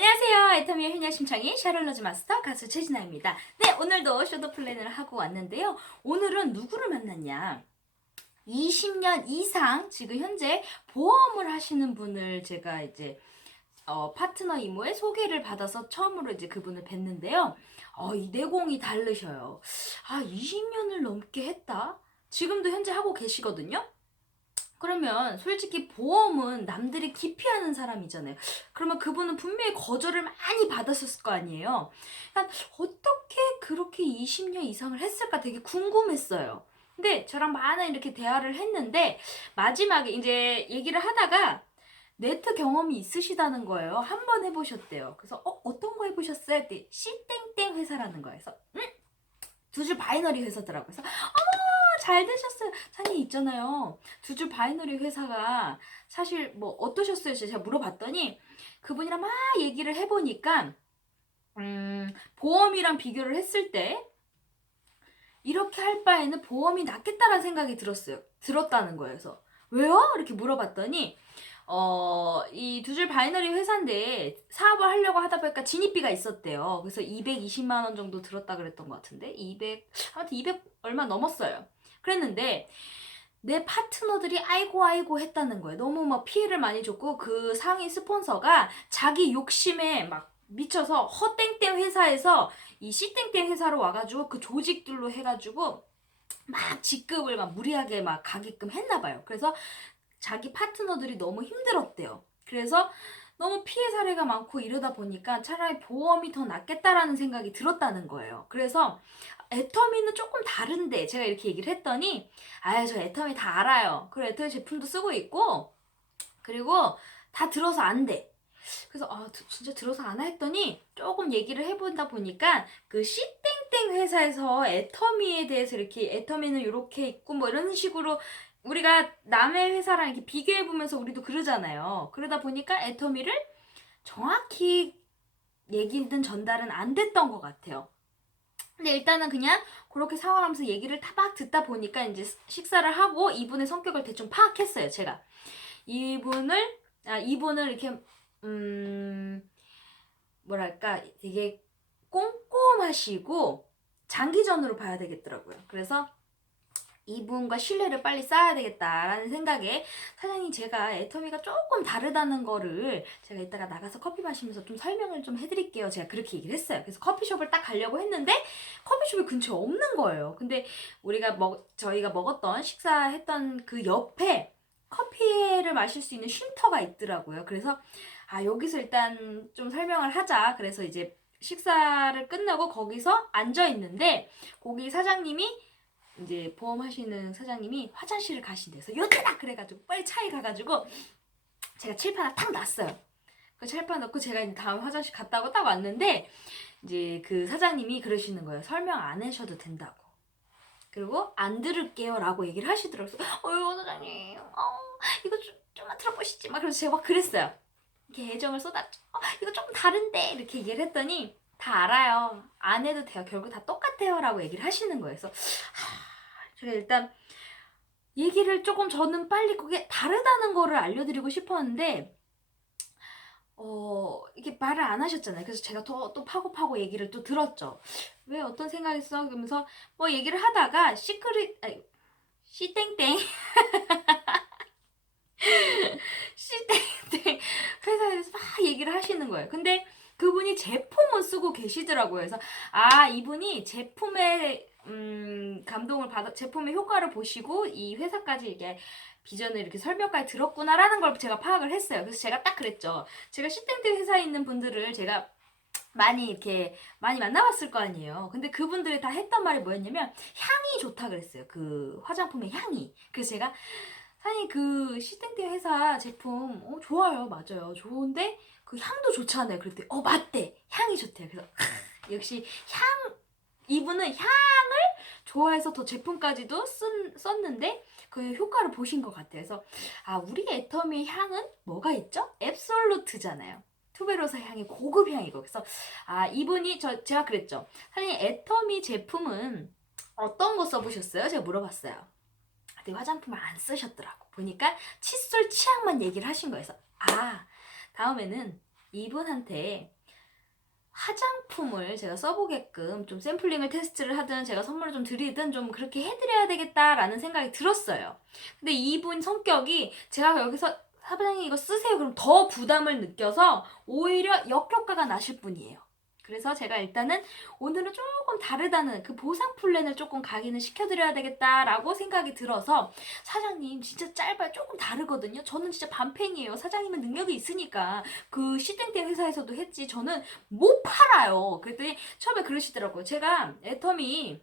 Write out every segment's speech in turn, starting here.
안녕하세요. 애터미의 효녀 심창희 샤를로즈 마스터 가수 최진아입니다. 네, 오늘도 쇼도 플랜을 하고 왔는데요. 오늘은 누구를 만났냐? 20년 이상 지금 현재 보험을 하시는 분을 제가 이제 파트너 이모의 소개를 받아서 처음으로 이제 그분을 뵀는데요. 이 내공이 다르셔요. 20년을 넘게 했다? 지금도 현재 하고 계시거든요. 그러면 솔직히 보험은 남들이 기피하는 사람이잖아요. 그러면 그분은 분명히 거절을 많이 받았을 거 아니에요. 그러니까 어떻게 그렇게 20년 이상을 했을까 되게 궁금했어요. 근데 저랑 많은 이렇게 대화를 했는데 마지막에 이제 얘기를 하다가 네트 경험이 있으시다는 거예요. 한 번 해보셨대요. 그래서 어떤 거 해보셨어요? 했더니 C땡땡 회사라는 거에서 두 줄 바이너리 회사더라고요. 그래서 잘 되셨어요. 사장님 있잖아요. 두 줄 바이너리 회사가 사실 뭐 어떠셨어요? 제가 물어봤더니 그분이랑 막 얘기를 해보니까 보험이랑 비교를 했을 때 이렇게 할 바에는 보험이 낫겠다라는 생각이 들었다는 거예요. 그래서 왜요? 이렇게 물어봤더니 이 두 줄 바이너리 회사인데 사업을 하려고 하다 보니까 진입비가 있었대요. 그래서 220만 원 정도 들었다 그랬던 것 같은데 아무튼 200 얼마 넘었어요. 그랬는데 내 파트너들이 아이고 했다는 거예요. 너무 막 피해를 많이 줬고 그 상위 스폰서가 자기 욕심에 막 미쳐서 허땡땡 회사에서 이 C땡땡 회사로 와가지고 그 조직들로 해가지고 막 직급을 막 무리하게 막 가게끔 했나 봐요. 그래서 자기 파트너들이 너무 힘들었대요. 그래서 너무 피해 사례가 많고 이러다 보니까 차라리 보험이 더 낫겠다라는 생각이 들었다는 거예요. 그래서 애터미는 조금 다른데 제가 이렇게 얘기를 했더니 저 애터미 다 알아요. 그리고 애터미 제품도 쓰고 있고 그리고 다 들어서 안 돼. 그래서 진짜 들어서 안 했더니 조금 얘기를 해보다 보니까 그 C땡땡 회사에서 애터미에 대해서 이렇게 애터미는 이렇게 있고 뭐 이런 식으로 우리가 남의 회사랑 이렇게 비교해보면서 우리도 그러잖아요. 그러다 보니까 애터미를 정확히 얘기든 전달은 안 됐던 것 같아요. 근데 일단은 그냥 그렇게 상황하면서 얘기를 타박 듣다 보니까 이제 식사를 하고 이분의 성격을 대충 파악했어요, 제가. 이분을 이렇게, 뭐랄까, 되게 꼼꼼하시고 장기전으로 봐야 되겠더라고요. 그래서 이분과 신뢰를 빨리 쌓아야 되겠다라는 생각에 사장님 제가 애터미가 조금 다르다는 거를 제가 이따가 나가서 커피 마시면서 좀 설명을 좀 해드릴게요. 제가 그렇게 얘기를 했어요. 그래서 커피숍을 딱 가려고 했는데 커피숍이 근처에 없는 거예요. 근데 저희가 먹었던 식사했던 그 옆에 커피를 마실 수 있는 쉼터가 있더라고요. 그래서 여기서 일단 좀 설명을 하자. 그래서 이제 식사를 끝나고 거기서 앉아 있는데 거기 사장님이 이제 보험하시는 사장님이 화장실을 가신대서 여기다 그래가지고 빨리 차에 가가지고 제가 칠판을 탁 놨어요. 그 칠판 넣고 제가 이제 다음 화장실 갔다 오고 딱 왔는데 이제 그 사장님이 그러시는 거예요. 설명 안 하셔도 된다고. 그리고 안 들을게요 라고 얘기를 하시더라고요. 어유 사장님 이거 좀만 들어보시지 막 그래서 제가 막 그랬어요. 이렇게 애정을 쏟았죠. 이거 조금 다른데 이렇게 얘기를 했더니 다 알아요. 안 해도 돼요. 결국 다 똑같아요 라고 얘기를 하시는 거예요. 그래서 제가 일단 얘기를 조금 저는 빨리 그게 다르다는 거를 알려드리고 싶었는데 이게 말을 안 하셨잖아요. 그래서 제가 또 파고 얘기를 또 들었죠. 왜 어떤 생각이 있어? 그러면서 뭐 얘기를 하다가 씨땡땡 씨땡땡 회사에서 막 얘기를 하시는 거예요. 근데 그분이 제품을 쓰고 계시더라고요. 그래서 이분이 제품에 감동을 받아 제품의 효과를 보시고 이 회사까지 이게 비전을 이렇게 설명까지 들었구나라는 걸 제가 파악을 했어요. 그래서 제가 딱 그랬죠. 제가 C땡땡 회사에 있는 분들을 제가 많이 만나봤을 거 아니에요. 근데 그분들이 다 했던 말이 뭐였냐면 향이 좋다 그랬어요. 그 화장품의 향이. 그래서 제가 사장님 그 C땡땡 회사 제품 좋아요. 맞아요. 좋은데 그 향도 좋잖아요. 그랬더니 맞대. 향이 좋대요. 그래서 역시 이분은 향을 좋아해서 더 제품까지도 썼는데 그 효과를 보신 것 같아요. 그래서 우리 애터미 향은 뭐가 있죠? 앱솔루트잖아요. 투베로사 향이 고급 향이고 그래서 이분이 제가 그랬죠. 사장님 애터미 제품은 어떤 거 써보셨어요? 제가 물어봤어요. 근데 화장품을 안 쓰셨더라고. 보니까 칫솔 치약만 얘기를 하신 거예요. 그래서 다음에는 이분한테 화장품을 제가 써보게끔 좀 샘플링을 테스트를 하든 제가 선물을 좀 드리든 좀 그렇게 해드려야 되겠다라는 생각이 들었어요. 근데 이분 성격이 제가 여기서 사부장님 이거 쓰세요 그럼 더 부담을 느껴서 오히려 역효과가 나실 분이에요. 그래서 제가 일단은 오늘은 조금 다르다는 그 보상 플랜을 조금 각인을 시켜드려야 되겠다라고 생각이 들어서 사장님 진짜 짧아요. 조금 다르거든요. 저는 진짜 반팽이에요. 사장님은 능력이 있으니까 그 시땡땡 회사에서도 했지 저는 못 팔아요. 그랬더니 처음에 그러시더라고요. 제가 애터미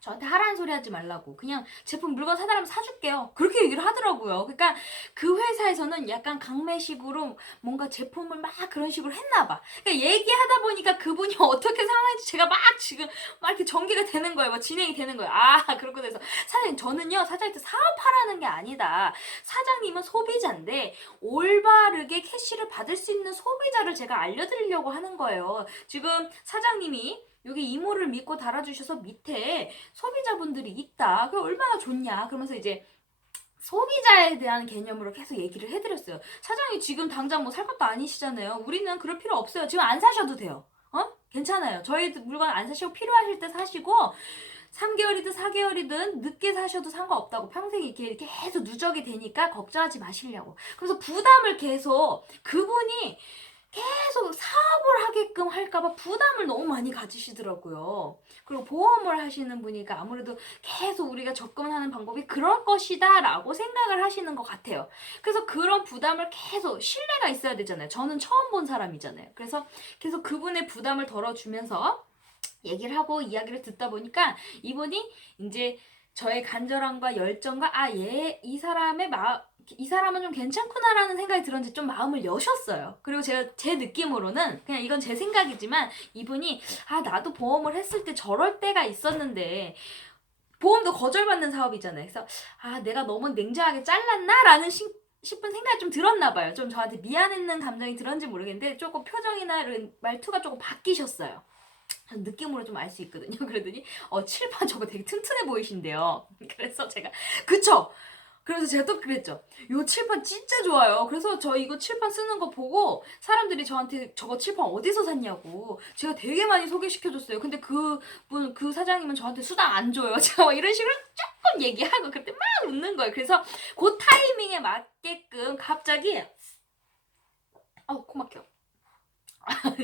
저한테 하라는 소리 하지 말라고 그냥 제품 물건 사달라면 사줄게요 그렇게 얘기를 하더라고요. 그러니까 그 회사에서는 약간 강매식으로 뭔가 제품을 막 그런 식으로 했나봐. 그러니까 얘기하다 보니까 그분이 어떻게 상황인지 제가 막 지금 막 이렇게 전개가 되는 거예요. 막 진행이 되는 거예요. 아 그렇고 돼서 사장님 저는요 사장님한테 사업하라는 게 아니다. 사장님은 소비자인데 올바르게 캐시를 받을 수 있는 소비자를 제가 알려드리려고 하는 거예요. 지금 사장님이 여기 이모를 믿고 달아주셔서 밑에 소비자분들이 있다. 그게 얼마나 좋냐. 그러면서 이제 소비자에 대한 개념으로 계속 얘기를 해드렸어요. 사장님 지금 당장 뭐 살 것도 아니시잖아요. 우리는 그럴 필요 없어요. 지금 안 사셔도 돼요. 괜찮아요. 저희 물건 안 사시고 필요하실 때 사시고 3개월이든 4개월이든 늦게 사셔도 상관없다고 평생 이렇게 계속 누적이 되니까 걱정하지 마시려고. 그래서 부담을 계속 그분이 계속 사업을 하게끔 할까봐 부담을 너무 많이 가지시더라고요. 그리고 보험을 하시는 분이니까 아무래도 계속 우리가 접근하는 방법이 그럴 것이다 라고 생각을 하시는 것 같아요. 그래서 그런 부담을 계속 신뢰가 있어야 되잖아요. 저는 처음 본 사람이잖아요. 그래서 계속 그분의 부담을 덜어주면서 얘기를 하고 이야기를 듣다 보니까 이분이 이제 저의 간절함과 열정과 이 사람은 좀 괜찮구나라는 생각이 들었는지 좀 마음을 여셨어요. 그리고 제가 제 느낌으로는 그냥 이건 제 생각이지만 이분이 나도 보험을 했을 때 저럴 때가 있었는데 보험도 거절받는 사업이잖아요. 그래서 내가 너무 냉정하게 잘랐나라는 싶은 생각이 좀 들었나 봐요. 좀 저한테 미안했는 감정이 들었는지 모르겠는데 조금 표정이나 이런 말투가 조금 바뀌셨어요. 느낌으로 좀 알 수 있거든요. 그러더니 칠판 저거 되게 튼튼해 보이신데요. 그래서 제가 그쵸? 그래서 제가 또 그랬죠. 요 칠판 진짜 좋아요. 그래서 저 이거 칠판 쓰는 거 보고 사람들이 저한테 저거 칠판 어디서 샀냐고 제가 되게 많이 소개시켜줬어요. 근데 그 사장님은 저한테 수당 안 줘요. 제가 막 이런 식으로 조금 얘기하고 그때 막 웃는 거예요. 그래서 그 타이밍에 맞게끔 갑자기 코 막혀.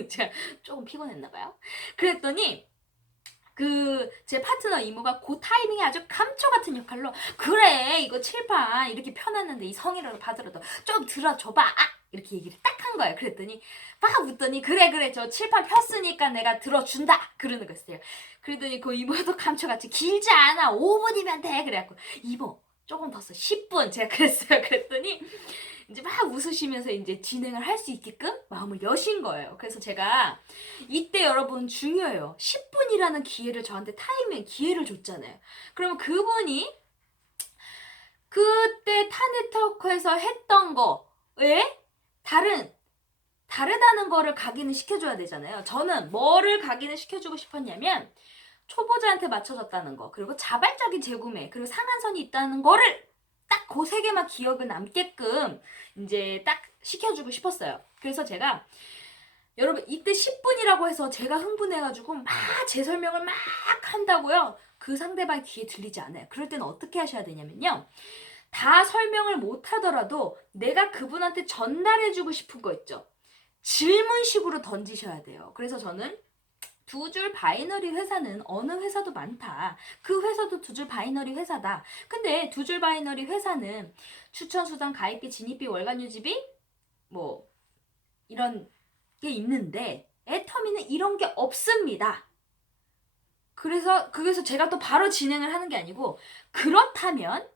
제가 조금 피곤했나봐요. 그랬더니 제 파트너 이모가 그 타이밍에 아주 감초 같은 역할로 그래 이거 칠판 이렇게 펴놨는데 이 성의라도 받으라도 좀 들어줘봐 이렇게 얘기를 딱 한 거예요. 그랬더니 막 웃더니 그래 저 칠판 폈으니까 내가 들어준다 그러는 거였어요. 그랬더니 그 이모도 감초같이 길지 않아 5분이면 돼 그래갖고 이모 조금 더 써 10분 제가 그랬어요. 그랬더니 이제 막 웃으시면서 이제 진행을 할 수 있게끔 마음을 여신 거예요. 그래서 제가 이때 여러분 중요해요. 10분이라는 기회를 저한테 기회를 줬잖아요. 그러면 그분이 그때 타네터크에서 했던 거에 다르다는 거를 각인을 시켜줘야 되잖아요. 저는 뭐를 각인을 시켜주고 싶었냐면 초보자한테 맞춰졌다는 거, 그리고 자발적인 재구매, 그리고 상한선이 있다는 거를 딱 그 세 개만 기억에 남게끔 이제 딱 시켜주고 싶었어요. 그래서 제가 여러분 이때 10분이라고 해서 제가 흥분해가지고 막 제 설명을 막 한다고요. 그 상대방 귀에 들리지 않아요. 그럴 때는 어떻게 하셔야 되냐면요. 다 설명을 못 하더라도 내가 그분한테 전달해주고 싶은 거 있죠. 질문식으로 던지셔야 돼요. 그래서 저는 두 줄 바이너리 회사는 어느 회사도 많다. 그 회사도 두 줄 바이너리 회사다. 근데 두 줄 바이너리 회사는 추천, 수당, 가입비, 진입비, 월간 유지비 뭐 이런 게 있는데 애터미는 이런 게 없습니다. 그래서 제가 또 바로 진행을 하는 게 아니고 그렇다면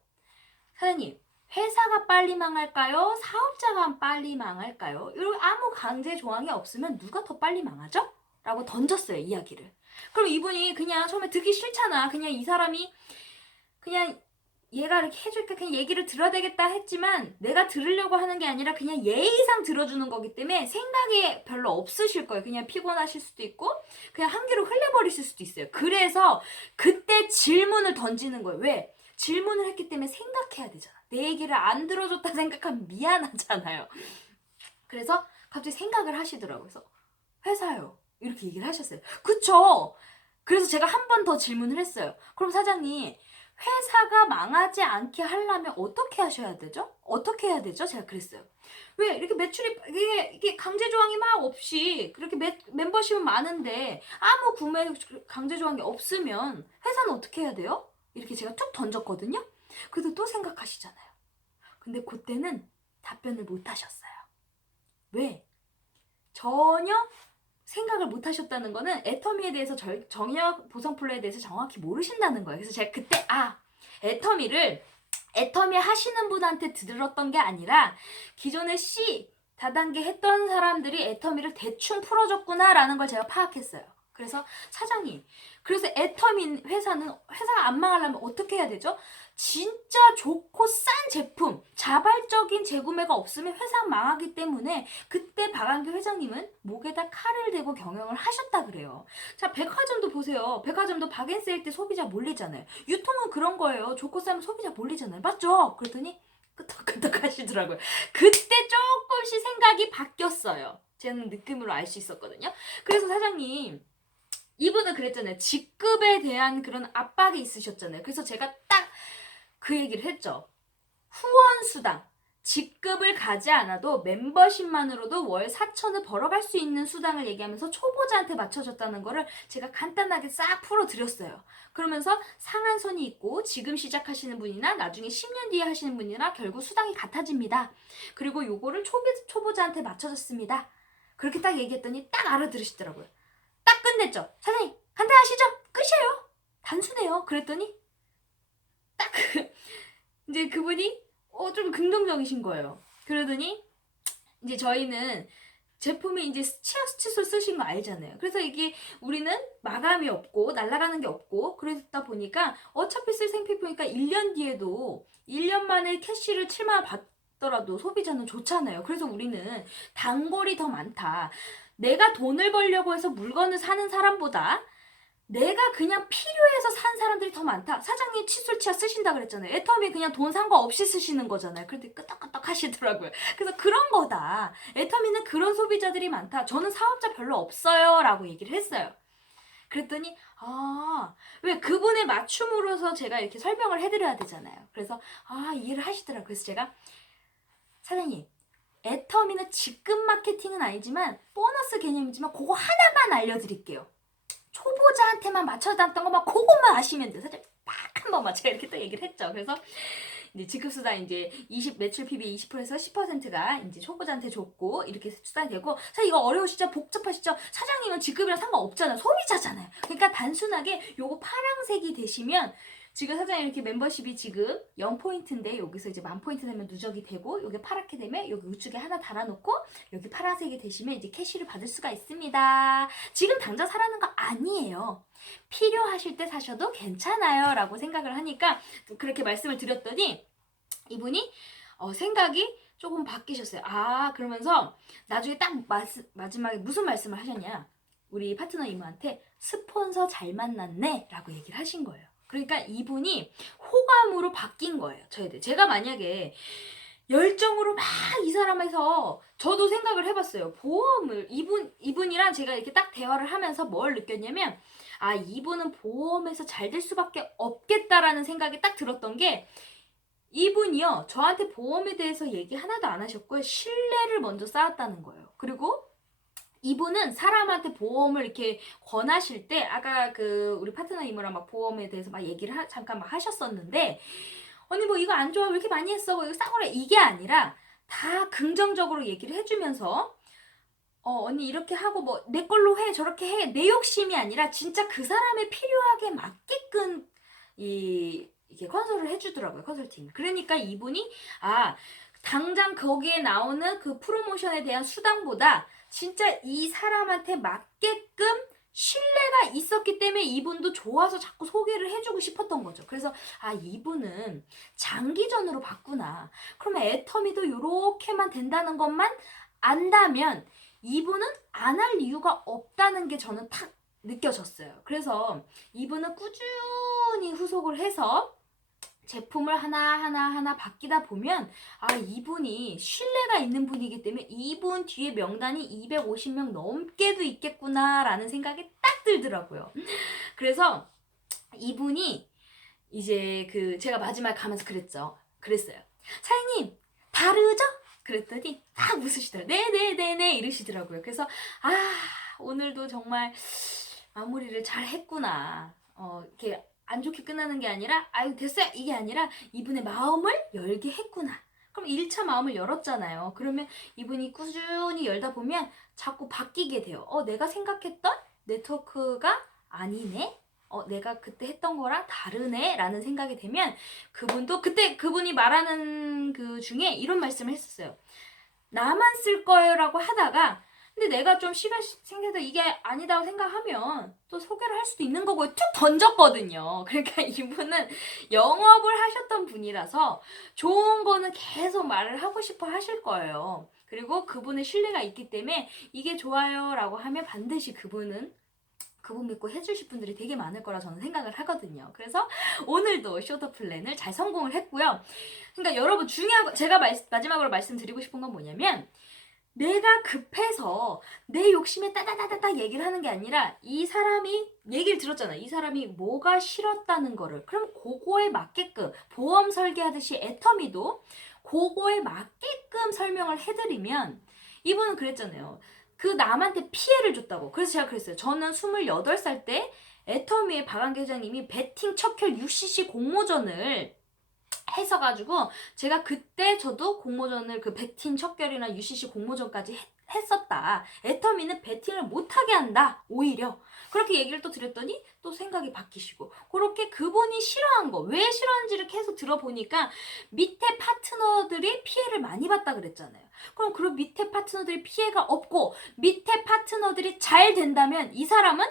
사장님 회사가 빨리 망할까요? 사업자가 빨리 망할까요? 이런 아무 강제 조항이 없으면 누가 더 빨리 망하죠? 라고 던졌어요, 이야기를. 그럼 이분이 그냥 처음에 듣기 싫잖아. 그냥 이 사람이 그냥 얘가 이렇게 해줄까 그냥 얘기를 들어야 되겠다 했지만 내가 들으려고 하는 게 아니라 그냥 예의상 들어주는 거기 때문에 생각이 별로 없으실 거예요. 그냥 피곤하실 수도 있고 그냥 한 귀로 흘려버리실 수도 있어요. 그래서 그때 질문을 던지는 거예요. 왜? 질문을 했기 때문에 생각해야 되잖아. 내 얘기를 안 들어줬다 생각하면 미안하잖아요. 그래서 갑자기 생각을 하시더라고요. 그래서 회사요. 이렇게 얘기를 하셨어요. 그쵸? 그래서 제가 한 번 더 질문을 했어요. 그럼 사장님, 회사가 망하지 않게 하려면 어떻게 하셔야 되죠? 어떻게 해야 되죠? 제가 그랬어요. 왜 이렇게 매출이 이게 강제 조항이 막 없이 그렇게 멤버십은 많은데 아무 구매 강제 조항이 없으면 회사는 어떻게 해야 돼요? 이렇게 제가 툭 던졌거든요. 그래도 또 생각하시잖아요. 근데 그때는 답변을 못 하셨어요. 왜? 전혀 생각을 못 하셨다는 거는 애터미에 대해서 정역 보상 플로에 대해서 정확히 모르신다는 거예요. 그래서 제가 그때 애터미 하시는 분한테 들었던 게 아니라 기존에 C 다단계 했던 사람들이 애터미를 대충 풀어줬구나라는 걸 제가 파악했어요. 그래서 사장님, 그래서 애터미 회사가 안 망하려면 어떻게 해야 되죠? 진짜 좋고 싼 제품, 자발적인 재구매가 없으면 회사가 망하기 때문에 그때 박한규 회장님은 목에다 칼을 대고 경영을 하셨다 그래요. 자, 백화점도 보세요. 백화점도 박앤세일 때 소비자 몰리잖아요. 유통은 그런 거예요. 좋고 싸면 소비자 몰리잖아요. 맞죠? 그랬더니 끄덕끄덕 하시더라고요. 그때 조금씩 생각이 바뀌었어요. 저는 느낌으로 알 수 있었거든요. 그래서 사장님, 이분은 그랬잖아요. 직급에 대한 그런 압박이 있으셨잖아요. 그래서 제가 딱 그 얘기를 했죠. 후원수당. 직급을 가지 않아도 멤버십만으로도 월 4천을 벌어갈 수 있는 수당을 얘기하면서 초보자한테 맞춰줬다는 거를 제가 간단하게 싹 풀어드렸어요. 그러면서 상한선이 있고 지금 시작하시는 분이나 나중에 10년 뒤에 하시는 분이나 결국 수당이 같아집니다. 그리고 요거를 초보자한테 맞춰줬습니다. 그렇게 딱 얘기했더니 딱 알아들으시더라고요. 딱 끝냈죠. 사장님 간단하시죠? 끝이에요. 단순해요. 그랬더니 딱 이제 그분이 좀 긍정적이신 거예요. 그러더니 이제 저희는 제품이 이제 치약 칫솔 쓰신 거 알잖아요. 그래서 이게 우리는 마감이 없고 날아가는 게 없고 그러다 보니까 어차피 쓸 생필품이니까 1년 뒤에도 1년 만에 캐시를 7만 원 받더라도 소비자는 좋잖아요. 그래서 우리는 단골이 더 많다. 내가 돈을 벌려고 해서 물건을 사는 사람보다 내가 그냥 필요해서 산 사람들이 더 많다. 사장님 칫솔 치약 쓰신다 그랬잖아요. 애터미 그냥 돈 산 거 없이 쓰시는 거잖아요. 그런데 끄떡끄떡 하시더라고요. 그래서 그런 거다. 애터미는 그런 소비자들이 많다. 저는 사업자 별로 없어요. 라고 얘기를 했어요. 그랬더니 왜 그분에 맞춤으로서 제가 이렇게 설명을 해드려야 되잖아요. 그래서 이해를 하시더라고요. 그래서 제가 사장님 애터미는 직급 마케팅은 아니지만 보너스 개념이지만 그거 하나만 알려드릴게요. 초보자한테만 맞춰놨던 것만 그것만 아시면 돼요. 사실 딱 한 번만 제가 이렇게 또 얘기를 했죠. 그래서 이제 직급수당 이제 매출 PB 20%에서 10%가 이제 초보자한테 줬고 이렇게 수당이 되고 사실 이거 어려우시죠? 복잡하시죠? 사장님은 직급이랑 상관없잖아요. 소비자잖아요. 그러니까 단순하게 요거 파란색이 되시면 지금 사장님 이렇게 멤버십이 지금 0포인트인데 여기서 이제 10,000포인트 되면 누적이 되고 여기 파랗게 되면 여기 우측에 하나 달아놓고 여기 파란색이 되시면 이제 캐시를 받을 수가 있습니다. 지금 당장 사라는 거 아니에요. 필요하실 때 사셔도 괜찮아요 라고 생각을 하니까 그렇게 말씀을 드렸더니 이분이 생각이 조금 바뀌셨어요. 그러면서 나중에 딱 마지막에 무슨 말씀을 하셨냐. 우리 파트너 이모한테 스폰서 잘 만났네 라고 얘기를 하신 거예요. 그러니까 이분이 호감으로 바뀐 거예요. 제가 만약에 열정으로 막 이 사람에서 저도 생각을 해봤어요. 보험을 이분이랑 제가 이렇게 딱 대화를 하면서 뭘 느꼈냐면 이분은 보험에서 잘 될 수밖에 없겠다라는 생각이 딱 들었던 게 이분이요 저한테 보험에 대해서 얘기 하나도 안 하셨고요. 신뢰를 먼저 쌓았다는 거예요. 그리고 이분은 사람한테 보험을 이렇게 권하실 때 아까 우리 파트너 이모랑 막 보험에 대해서 막 얘기를 잠깐 막 하셨었는데 언니 뭐 이거 안 좋아 왜 이렇게 많이 했어 이거 싸구려 이게 아니라 다 긍정적으로 얘기를 해주면서 언니 이렇게 하고 뭐 내 걸로 해 저렇게 해 내 욕심이 아니라 진짜 그 사람의 필요하게 맞게끔 이게 컨설을 해주더라고요. 컨설팅. 그러니까 이분이 당장 거기에 나오는 그 프로모션에 대한 수당보다 진짜 이 사람한테 맞게끔 신뢰가 있었기 때문에 이분도 좋아서 자꾸 소개를 해주고 싶었던 거죠. 그래서 이분은 장기전으로 봤구나. 그러면 애터미도 이렇게만 된다는 것만 안다면 이분은 안 할 이유가 없다는 게 저는 탁 느껴졌어요. 그래서 이분은 꾸준히 후속을 해서 제품을 하나하나 바뀌다 보면 아, 이분이 신뢰가 있는 분이기 때문에 이분 뒤에 명단이 250명 넘게도 있겠구나 라는 생각이 딱 들더라고요. 그래서 이분이 이제 제가 마지막에 가면서 그랬어요. 사장님 다르죠? 그랬더니 딱 웃으시더라고요. 네네네네 이러시더라고요. 그래서 아, 오늘도 정말 마무리를 잘 했구나. 이렇게 안 좋게 끝나는 게 아니라 아유 됐어요 이게 아니라 이분의 마음을 열게 했구나. 그럼 1차 마음을 열었잖아요. 그러면 이분이 꾸준히 열다 보면 자꾸 바뀌게 돼요. 내가 생각했던 네트워크가 아니네? 내가 그때 했던 거랑 다르네? 라는 생각이 되면 그분도 그때 그분이 말하는 그 중에 이런 말씀을 했었어요. 나만 쓸 거예요 라고 하다가 근데 내가 좀 시간 생겨서 이게 아니다고 생각하면 또 소개를 할 수도 있는 거고 툭 던졌거든요. 그러니까 이분은 영업을 하셨던 분이라서 좋은 거는 계속 말을 하고 싶어 하실 거예요. 그리고 그분의 신뢰가 있기 때문에 이게 좋아요 라고 하면 반드시 그분 믿고 해주실 분들이 되게 많을 거라 저는 생각을 하거든요. 그래서 오늘도 쇼더 플랜을 잘 성공을 했고요. 그러니까 여러분 중요한 거 제가 마지막으로 말씀드리고 싶은 건 뭐냐면 내가 급해서 내 욕심에 따다다다다 얘기를 하는 게 아니라 이 사람이 얘기를 들었잖아. 이 사람이 뭐가 싫었다는 거를. 그럼 그거에 맞게끔 보험 설계하듯이 애터미도 그거에 맞게끔 설명을 해드리면 이분은 그랬잖아요. 그 남한테 피해를 줬다고. 그래서 제가 그랬어요. 저는 28살 때 애터미의 박한계 회장님이 배팅 척결 UCC 공모전을 했어가지고 제가 그때 저도 공모전을 그 배팅 척결이나 UCC 공모전까지 했었다. 애터미는 배팅을 못하게 한다. 오히려 그렇게 얘기를 또 드렸더니 또 생각이 바뀌시고 그렇게 그분이 싫어한 거 왜 싫어하는지를 계속 들어보니까 밑에 파트너들이 피해를 많이 봤다 그랬잖아요. 그럼 밑에 파트너들이 피해가 없고 밑에 파트너들이 잘 된다면 이 사람은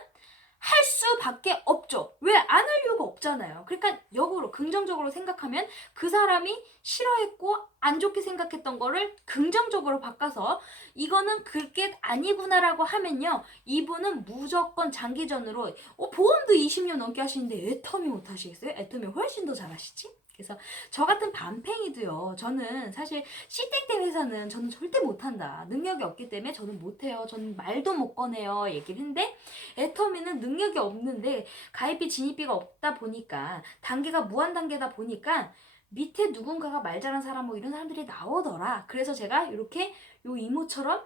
할 수밖에 없죠. 왜 안 할 이유가 없잖아요. 그러니까 역으로 긍정적으로 생각하면 그 사람이 싫어했고 안 좋게 생각했던 거를 긍정적으로 바꿔서 이거는 그게 아니구나라고 하면요. 이분은 무조건 장기전으로 보험도 20년 넘게 하시는데 애터미 못 하시겠어요? 애터미 훨씬 더 잘하시지? 그래서 저 같은 반팽이도요. 저는 사실 C땡땡 회사는 저는 절대 못한다. 능력이 없기 때문에 저는 못해요. 저는 말도 못 꺼내요. 얘기를 했는데 애터미는 능력이 없는데 가입비 진입비가 없다 보니까 단계가 무한 단계다 보니까 밑에 누군가가 말 잘하는 사람 뭐 이런 사람들이 나오더라. 그래서 제가 이렇게 요 이모처럼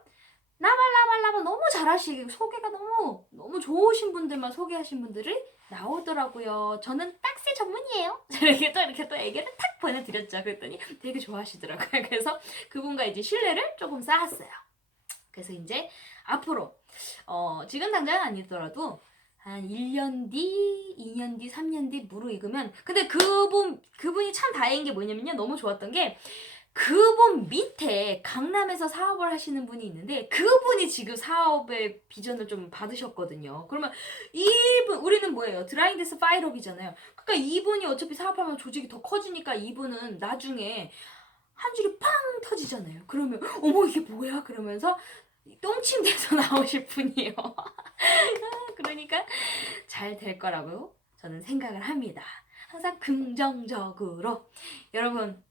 나발나발나발 너무 잘하시고 소개가 너무 좋으신 분들만 소개하신 분들이 나오더라고요. 저는 딱새 전문이에요. 이렇게 또 얘기를 탁 보내드렸죠. 그랬더니 되게 좋아하시더라고요. 그래서 그분과 이제 신뢰를 조금 쌓았어요. 그래서 이제 앞으로 지금 당장은 아니더라도 한 1년 뒤, 2년 뒤, 3년 뒤 무르익으면 근데 그분이 참 다행인 게 뭐냐면요. 너무 좋았던 게 그분 밑에 강남에서 사업을 하시는 분이 있는데 그분이 지금 사업의 비전을 좀 받으셨거든요. 그러면 우리는 뭐예요? 드라인데스 파일업이잖아요. 그러니까 이분이 어차피 사업하면 조직이 더 커지니까 이분은 나중에 한 줄이 팡 터지잖아요. 그러면 어머 이게 뭐야? 그러면서 똥침대에서 나오실 분이에요. 그러니까 잘 될 거라고 저는 생각을 합니다. 항상 긍정적으로 여러분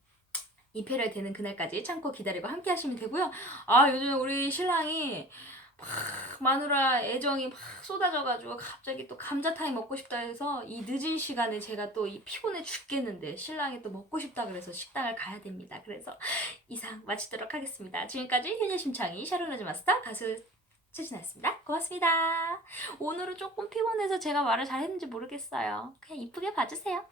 이페럴 되는 그날까지 참고 기다리고 함께 하시면 되고요. 요즘 우리 신랑이 막 마누라 애정이 막 쏟아져가지고 갑자기 또 감자탕이 먹고 싶다 해서 이 늦은 시간에 제가 또 이 피곤해 죽겠는데 신랑이 또 먹고 싶다 그래서 식당을 가야 됩니다. 그래서 이상 마치도록 하겠습니다. 지금까지 효녀심창이 샤를로즈 마스터 가수 최진아였습니다. 고맙습니다. 오늘은 조금 피곤해서 제가 말을 잘했는지 모르겠어요. 그냥 이쁘게 봐주세요.